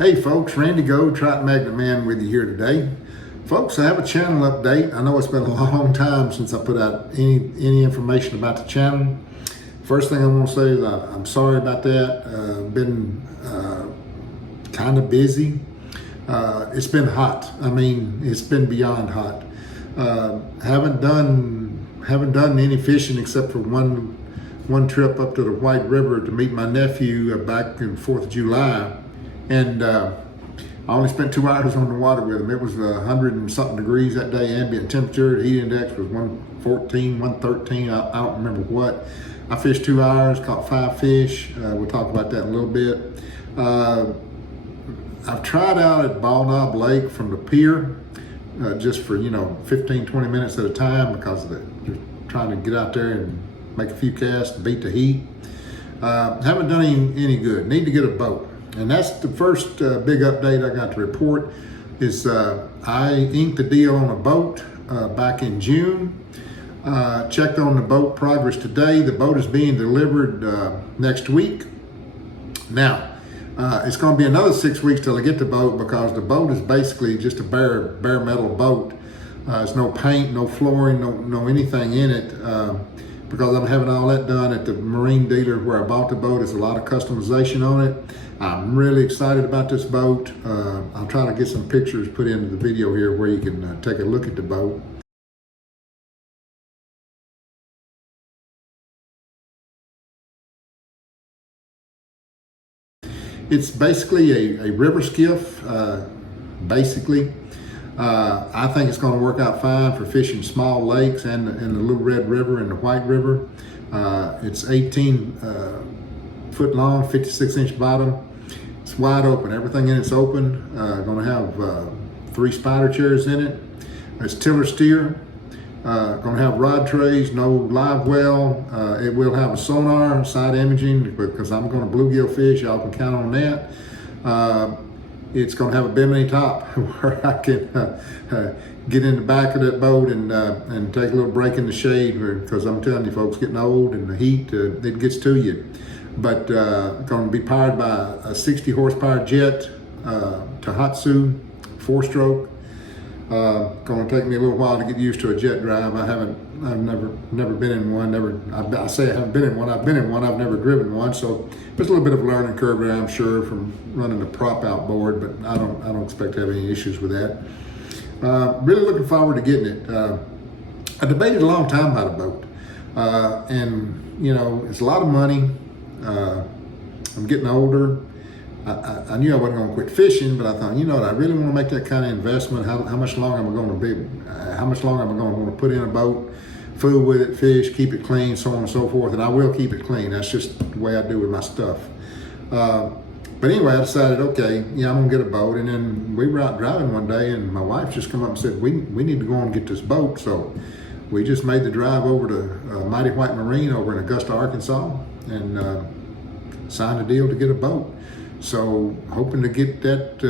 Hey folks, Randy Gold, Trout Magnet Man with you here today. Folks, I have a channel update. I know it's been a long time since I put out any information about the channel. First thing I want to say is I'm sorry about that. Been kind of busy. It's been hot. I mean, it's been beyond hot. Haven't done any fishing except for one trip up to the White River to meet my nephew back in 4th of July. And I only spent 2 hours on the water with him. It was 100 and something degrees that day, ambient temperature. The heat index was 114, 113, I don't remember what. I fished 2 hours, caught 5 fish. We'll talk about that in a little bit. I've tried out at Ball Knob Lake from the pier, just for 15, 20 minutes at a time because you're trying to get out there and make a few casts to beat the heat. Haven't done any good. Need to get a boat. And that's the first big update I got to report is I inked the deal on a boat back in June. Checked on the boat progress today. The boat is being delivered next week. Now, it's going to be another 6 weeks till I get the boat because the boat is basically just a bare metal boat. There's no paint, no flooring, no anything in it. Because I'm having all that done at the marine dealer where I bought the boat. There's a lot of customization on it. I'm really excited about this boat. I'll try to get some pictures put into the video here where you can take a look at the boat. It's basically a river skiff, basically. I think it's going to work out fine for fishing small lakes and the Little Red River and the White River. It's 18 foot long, 56 inch bottom. It's wide open. Everything in it's open. Going to have 3 spider chairs in it. It's tiller steer. Going to have rod trays, no live well. It will have a sonar, side imaging, because I'm going to bluegill fish. Y'all can count on that. It's going to have a bimini top where I can get in the back of that boat and take a little break in the shade because I'm telling you folks, getting old and the heat, it gets to you. But going to be powered by a 60 horsepower jet, Tohatsu 4-stroke. Going to take me a little while to get used to a jet drive. I've never been in one. I say I haven't been in one. I've been in one. I've never driven one. So there's a little bit of a learning curve there, I'm sure, from running the prop out board. But I don't expect to have any issues with that. Really looking forward to getting it. I debated a long time about a boat, and it's a lot of money. I'm getting older. I knew I wasn't going to quit fishing, but I thought, I really want to make that kind of investment. How much longer am I going to be? How much longer am I going to want to put in a boat, food with it, fish, keep it clean, so on and so forth. And I will keep it clean. That's just the way I do with my stuff. But anyway, I decided, okay, I'm going to get a boat. And then we were out driving one day, and my wife just come up and said, we need to go and get this boat. So we just made the drive over to Mighty White Marine over in Augusta, Arkansas, and signed a deal to get a boat. So hoping to get that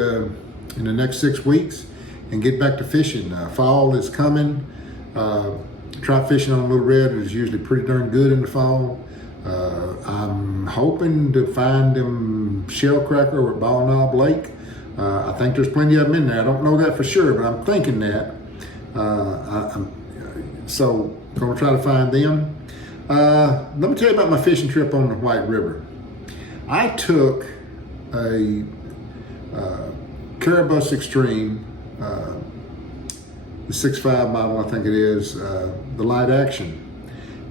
in the next 6 weeks and get back to fishing. Fall is coming. Trout fishing on Little Red is usually pretty darn good in the fall. I'm hoping to find them shell cracker over at Ball Knob Lake. I think there's plenty of them in there. I don't know that for sure, but I'm thinking that. So going to try to find them. Let me tell you about my fishing trip on the White River. I took a Caribus Extreme, the 6.5 model, I think it is, the light action.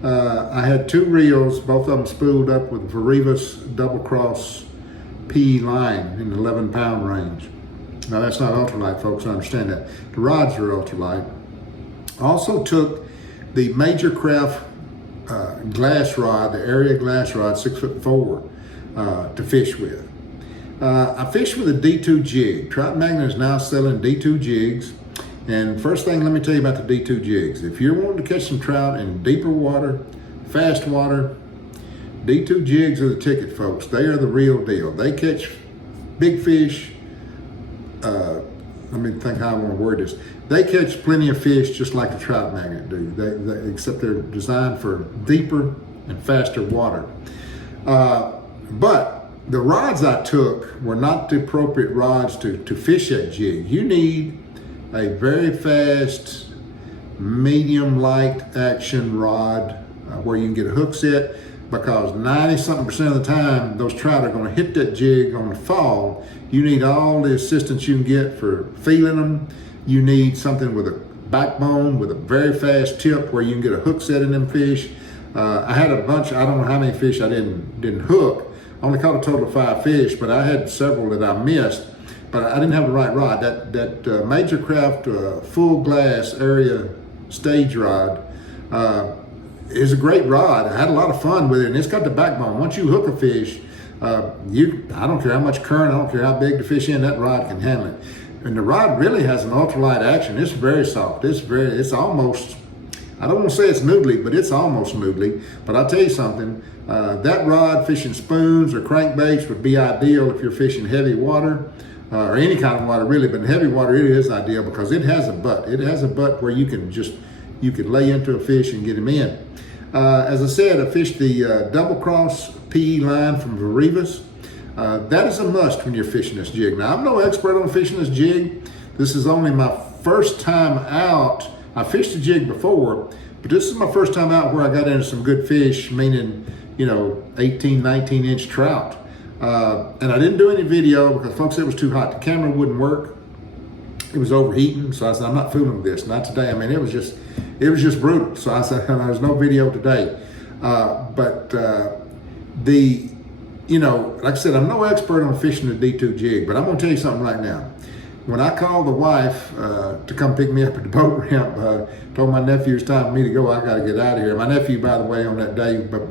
I had 2 reels, both of them spooled up with Varivas double cross P line in the 11-pound range. Now that's not ultralight, folks, I understand that. The rods are ultralight. I also took the Major Craft glass rod, the area glass rod, 6'4", to fish with. I fished with a D2 jig. Trout Magnet is now selling D2 jigs. And first thing, let me tell you about the D2 jigs. If you're wanting to catch some trout in deeper water, fast water, D2 jigs are the ticket, folks. They are the real deal. They catch big fish. Let me think how I want to word this. They catch plenty of fish just like the Trout Magnet do, except they're designed for deeper and faster water. But the rods I took were not the appropriate rods to fish that jig. You need a very fast, medium light action rod where you can get a hook set, because 90-something% of the time those trout are going to hit that jig on the fall. You need all the assistance you can get for feeling them. You need something with a backbone with a very fast tip where you can get a hook set in them fish. I had a bunch, I don't know how many fish I didn't hook. I only caught a total of 5 fish, but I had several that I missed. But I didn't have the right rod. That Major Craft full glass area stage rod is a great rod. I had a lot of fun with it, and it's got the backbone. Once you hook a fish, I don't care how much current, I don't care how big the fish is, that rod can handle it. And the rod really has an ultralight action. It's very soft. It's almost, I don't want to say it's noodly, but it's almost noodly. But I'll tell you something, that rod fishing spoons or crankbaits would be ideal if you're fishing heavy water, or any kind of water really, but in heavy water it is ideal because it has a butt. It has a butt where you can lay into a fish and get him in. As I said, I fished the double cross PE line from Varivas. That is a must when you're fishing this jig. Now, I'm no expert on fishing this jig. This is only my first time out. I fished the jig before, but this is my first time out where I got into some good fish, meaning, 18, 19-inch trout. And I didn't do any video because folks said it was too hot. The camera wouldn't work. It was overheating, so I said, I'm not fooling with this. Not today. I mean, it was just brutal. So I said, there's no video today. But like I said, I'm no expert on fishing the D2 jig, but I'm gonna tell you something right now. When I called the wife to come pick me up at the boat ramp, told my nephew it's time for me to go, I gotta get out of here. My nephew, by the way, on that day, but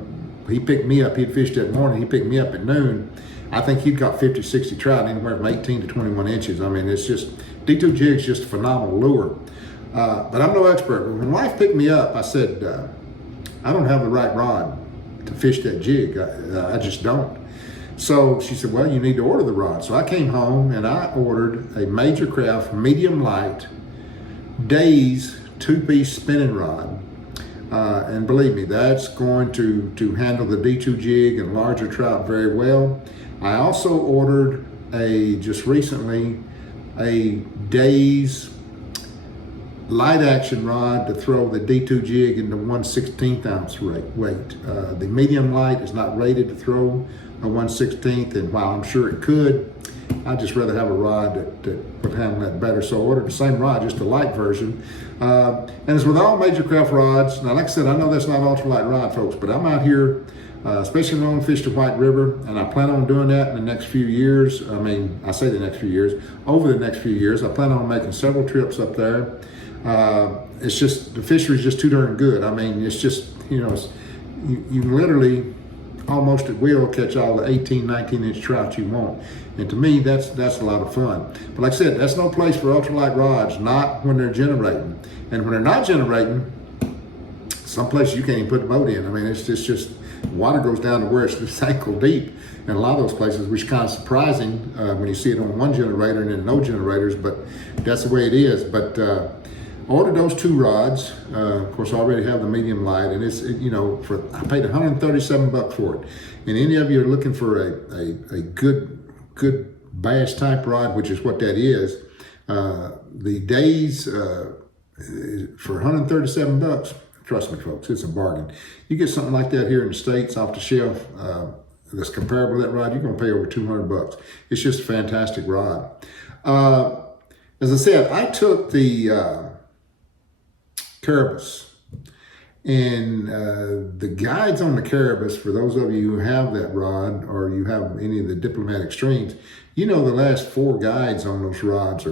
he picked me up, he'd fished that morning, he picked me up at noon. I think he'd got 50, 60 trout, anywhere from 18 to 21 inches. I mean, it's just, D2 jig's just a phenomenal lure. But I'm no expert. When wife picked me up, I said, I don't have the right rod to fish that jig. I just don't. So she said, well, you need to order the rod. So I came home and I ordered a Major Craft medium light Days 2-piece spinning rod. And believe me, that's going to handle the D2 jig and larger trout very well. I also ordered just recently a Days light action rod to throw the D2 jig into 1/16 ounce weight. The medium light is not rated to throw a 1/16, and while I'm sure it could, I'd just rather have a rod that would handle that better. So I ordered the same rod, just a light version. And it's with all Major Craft rods. Now, like I said, I know that's not ultralight rod, folks, but I'm out here, especially when I fish the White River, and I plan on doing that in the next few years. I mean, I say the next few years. Over the next few years, I plan on making several trips up there. It's just, the fishery's just too darn good. I mean, it's just, you can literally almost at will catch all the 18, 19-inch trout you want. And to me, that's a lot of fun. But like I said, that's no place for ultralight rods, not when they're generating. And when they're not generating, someplace you can't even put the boat in. I mean, it's just water goes down to where it's ankle deep in a lot of those places, which is kind of surprising when you see it on one generator and then no generators, but that's the way it is. But ordered those 2 rods. Of course, I already have the medium light, and I paid $137 for it. And any of you are looking for a good bass type rod, which is what that is, the Days for $137. Trust me, folks, it's a bargain. You get something like that here in the States off the shelf that's comparable to that rod, you're going to pay over $200. It's just a fantastic rod. As I said, I took the Caribus, and the guides on the Caribus, for those of you who have that rod or you have any of the Diplomatic Streams, the last 4 guides on those rods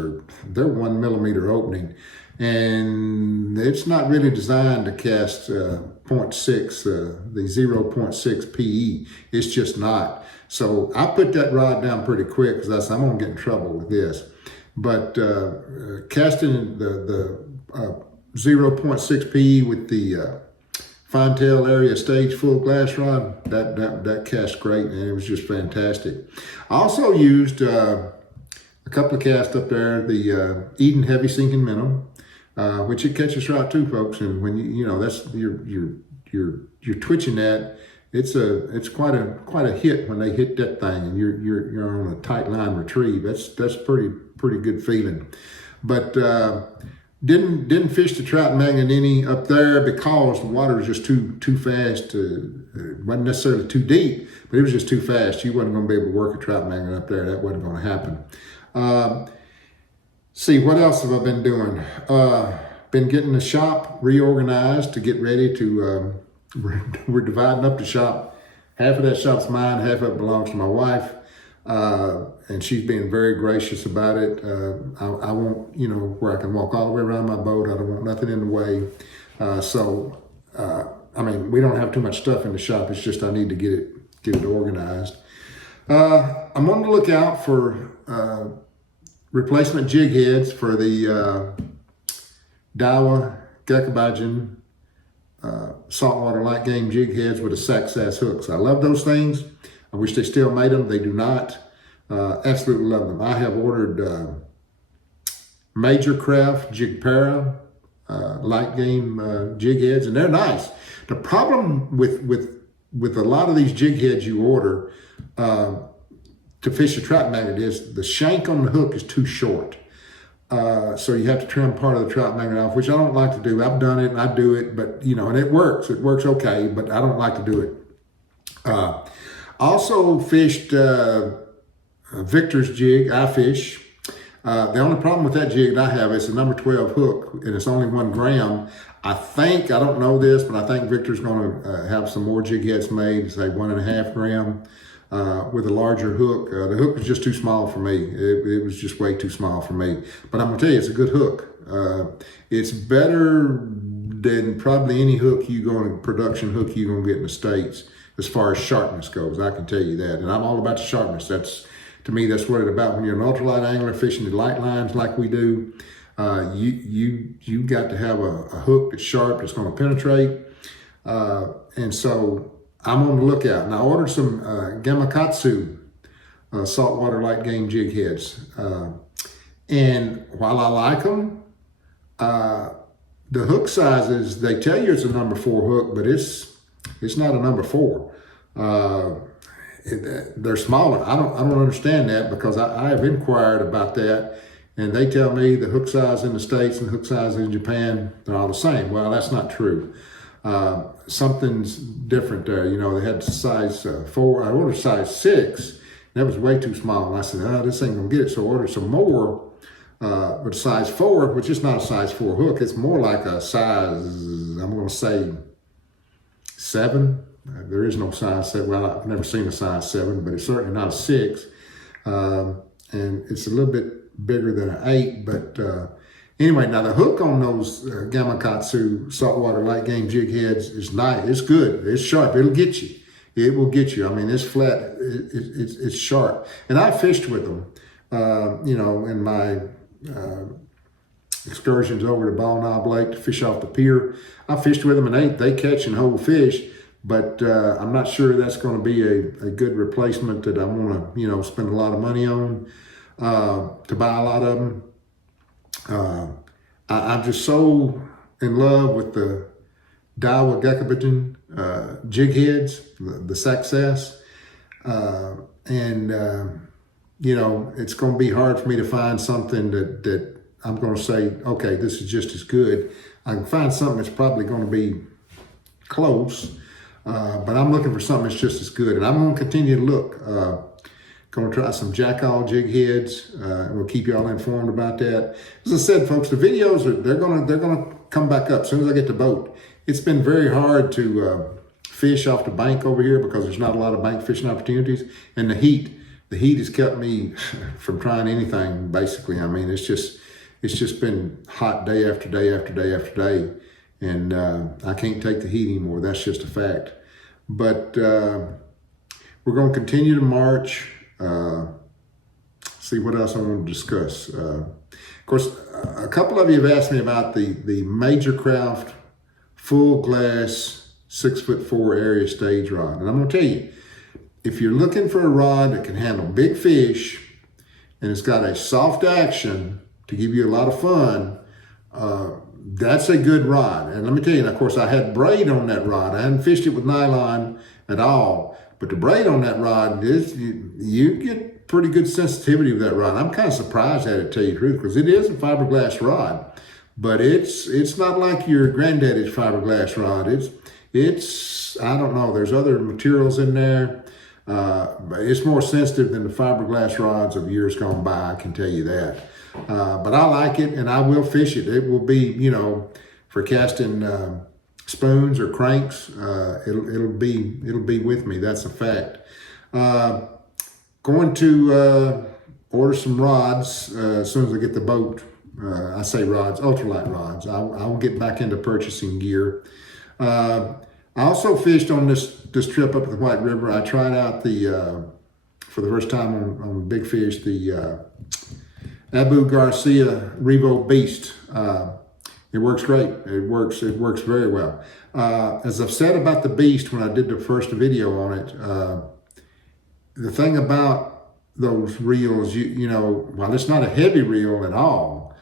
they're 1 millimeter opening, and it's not really designed to cast 0.6, the 0.6 PE. It's just not. So I put that rod down pretty quick because I said, I'm gonna get in trouble with this. But casting the 0.6 PE with the fine tail area stage full glass rod, that cast great, and it was just fantastic. I also used a couple of casts up there, the Eden Heavy Sinking Minnow, which it catches trout too, folks. And when that's you're twitching that, it's quite a hit when they hit that thing and you're on a tight line retrieve. That's pretty good feeling. But didn't fish the trout magnet any up there because the water was just too fast. It wasn't necessarily too deep, but it was just too fast. You wasn't going to be able to work a trout magnet up there. That wasn't going to happen. See, what else have I been doing? Been getting the shop reorganized to get ready to, we're dividing up the shop. Half of that shop's mine, half of it belongs to my wife. And she's being very gracious about it. I want, where I can walk all the way around my boat. I don't want nothing in the way. I mean, we don't have too much stuff in the shop. It's just I need to get it organized. I'm on the lookout for replacement jig heads for the Daiwa Gekkabajin saltwater light game jig heads with the Saxass hooks. I love those things. I wish they still made them. They do not. Absolutely love them. I have ordered Major Craft Jig Para light game jig heads, and they're nice. The problem with a lot of these jig heads you order to fish a trout magnet is the shank on the hook is too short. So you have to trim part of the trout magnet off, which I don't like to do. I've done it and I do it, but and it works. It works okay, but I don't like to do it. Also fished Victor's jig, iFish. The only problem with that jig that I have is the number 12 hook, and it's only 1 gram. I don't know this, but I think Victor's going to have some more jig heads made, say 1.5 gram with a larger hook. The hook was just too small for me. It was just way too small for me. But I'm going to tell you, it's a good hook. It's better than probably any production hook you're going to get in the States as far as sharpness goes. I can tell you that. And I'm all about the sharpness. To me, that's what it's about. When you're an ultralight angler fishing the light lines like we do, you got to have a hook that's sharp, that's going to penetrate. And so I'm on the lookout. And I ordered some Gamakatsu saltwater light game jig heads. And while I like them, the hook sizes, they tell you it's a number 4 hook, but it's not a number 4. They're smaller. I don't understand that, because I have inquired about that, and they tell me the hook size in the States and the hook size in Japan, they're all the same. Well, that's not true. Something's different there. They had size 4. I ordered size 6. And that was way too small. And I said, this ain't gonna get it. So I ordered some more with size 4, which is not a size 4 hook. It's more like a size, I'm gonna say 7. There is no size 7. Well, I've never seen a size 7, but it's certainly not a 6. And it's a little bit bigger than an 8. But anyway, now the hook on those Gamakatsu saltwater light game jig heads is nice. It's good. It's sharp. It'll get you. It will get you. I mean, it's flat. It's sharp. And I fished with them, in my excursions over to Ball Knob Lake to fish off the pier. I fished with them, and they catch and hold fish. But I'm not sure that's going to be a good replacement that I want to, spend a lot of money on to buy a lot of them. I'm just so in love with the Daiwa Gekkabajin jig heads, the Saxass. It's going to be hard for me to find something that I'm going to say, okay, this is just as good. I can find something that's probably going to be close. But I'm looking for something that's just as good, and I'm going to continue to look. Going to try some Jackall jig heads, and we'll keep y'all informed about that. As I said, folks, the videos they're gonna come back up as soon as I get the boat. It's been very hard to fish off the bank over here because there's not a lot of bank fishing opportunities, and the heat has kept me from trying anything. Basically, I mean, it's just been hot day after day after day after day. And I can't take the heat anymore. That's just a fact. But we're going to continue to march. See what else I want to discuss. Of course, a couple of you have asked me about the Major Craft full glass 6'4" area stage rod. And I'm going to tell you, if you're looking for a rod that can handle big fish and it's got a soft action to give you a lot of fun, that's a good rod. And let me tell you, and of course, I had braid on that rod. I hadn't fished it with nylon at all. But the braid on that rod is, you get pretty good sensitivity with that rod. I'm kind of surprised at it, to tell you the truth, because it is a fiberglass rod, but it's not like your granddaddy's fiberglass rod. It's I don't know. There's other materials in there. But it's more sensitive than the fiberglass rods of years gone by, I can tell you that. But I like it, and I will fish it. It will be, for casting spoons or cranks. It'll be with me. That's a fact. Going to order some rods as soon as I get the boat. I say rods, ultralight rods. I'll get back into purchasing gear. I also fished on this trip up the White River. I tried out for the first time on Big Fish, the Abu Garcia Revo Beast. It works great. It works very well. As I've said about the Beast when I did the first video on it, the thing about those reels, while it's not a heavy reel at all,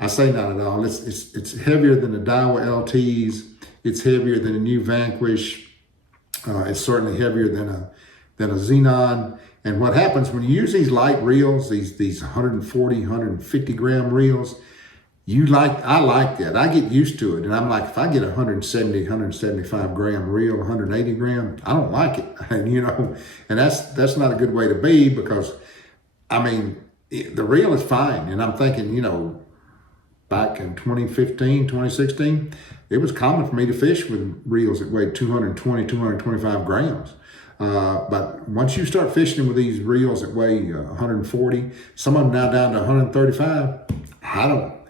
I say not at all. It's heavier than the Daiwa LTs. It's heavier than a new Vanquish. It's certainly heavier than a Xenon. And what happens when you use these light reels, these 140, 150 gram reels, I like that. I get used to it. And I'm like, if I get 170, 175 gram reel, 180 gram, I don't like it. And that's not a good way to be, because the reel is fine. And I'm thinking, back in 2015, 2016, it was common for me to fish with reels that weighed 220, 225 grams. But once you start fishing with these reels that weigh 140, some of them now down to 135,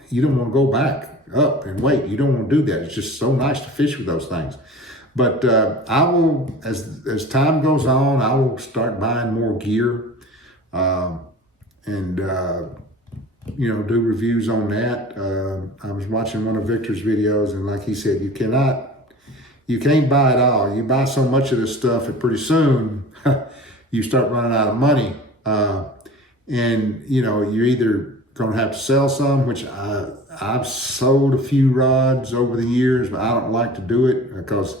you don't want to go back up and wait. You don't want to do that. It's just so nice to fish with those things. But I will, as time goes on, I will start buying more gear and do reviews on that. I was watching one of Victor's videos, and like he said, you can't buy it all. You buy so much of this stuff, and pretty soon you start running out of money. And you're either going to have to sell some, which I've sold a few rods over the years, but I don't like to do it, because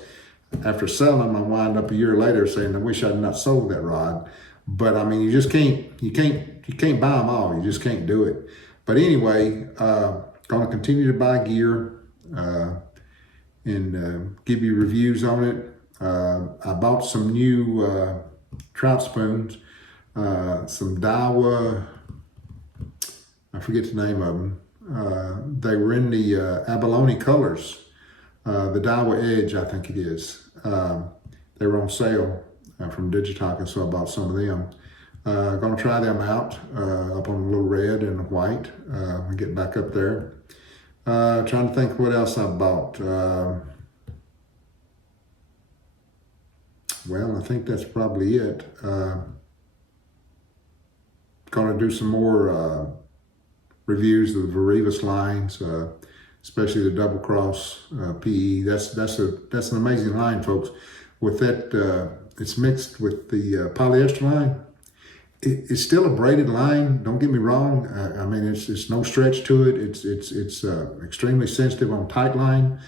after selling them, I wind up a year later saying, I wish I'd not sold that rod. But you just can't buy them all. You just can't do it. But anyway, going to continue to buy gear and give you reviews on it. I bought some new trout spoons, some Daiwa, I forget the name of them. They were in the abalone colors, the Daiwa Edge, I think it is. They were on sale from Digitalk, so I bought some of them. Gonna try them out up on the Little Red and the White. We get back up there. Trying to think what else I bought. Well, I think that's probably it. Gonna do some more reviews of the Varivas lines, especially the Double Cross PE. That's an amazing line, folks. With that, it's mixed with the polyester line. It's still a braided line. Don't get me wrong. It's no stretch to it. It's extremely sensitive on tight line.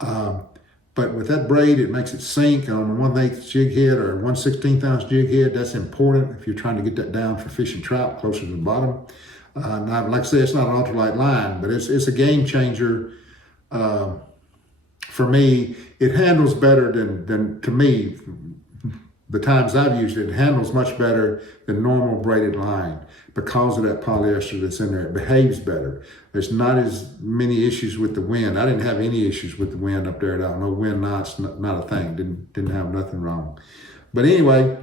But with that braid, it makes it sink on a 1/8 jig head or 1/16 ounce jig head. That's important if you're trying to get that down for fishing trout closer to the bottom. Now, like I say, it's not an ultralight line, but it's a game changer. For me, it handles better than to me. The times I've used it, it handles much better than normal braided line because of that polyester that's in there. It behaves better. There's not as many issues with the wind. I didn't have any issues with the wind up there at all. No wind knots, not a thing. Didn't have nothing wrong. But anyway,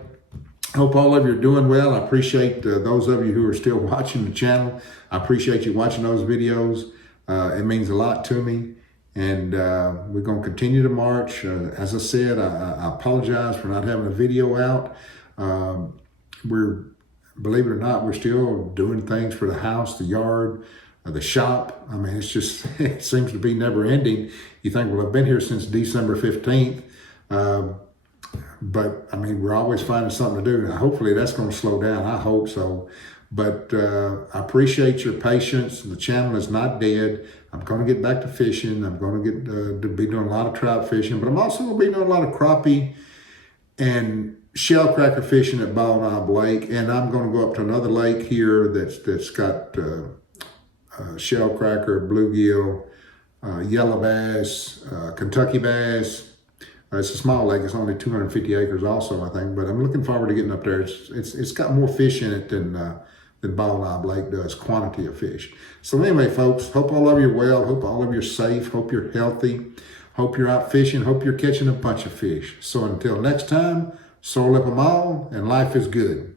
hope all of you are doing well. I appreciate those of you who are still watching the channel. I appreciate you watching those videos. It means a lot to me. And we're going to continue to march. As I said, I apologize for not having a video out. Believe it or not, we're still doing things for the house, the yard, the shop. It's just, it seems to be never ending. You think, well, I've been here since December 15th. But we're always finding something to do. Hopefully that's going to slow down. I hope so. But I appreciate your patience. The channel is not dead. I'm going to get back to fishing. I'm going to get to be doing a lot of trout fishing, but I'm also going to be doing a lot of crappie and shellcracker fishing at Bald Knob Lake. And I'm going to go up to another lake here that's got shellcracker, bluegill, yellow bass, Kentucky bass. It's a small lake. It's only 250 acres also, I think. But I'm looking forward to getting up there. It's got more fish in it than Bald Knob Lake does, quantity of fish. So anyway, folks, hope all of you are well. Hope all of you are safe. Hope you're healthy. Hope you're out fishing. Hope you're catching a bunch of fish. So until next time, soar lip 'em all, and life is good.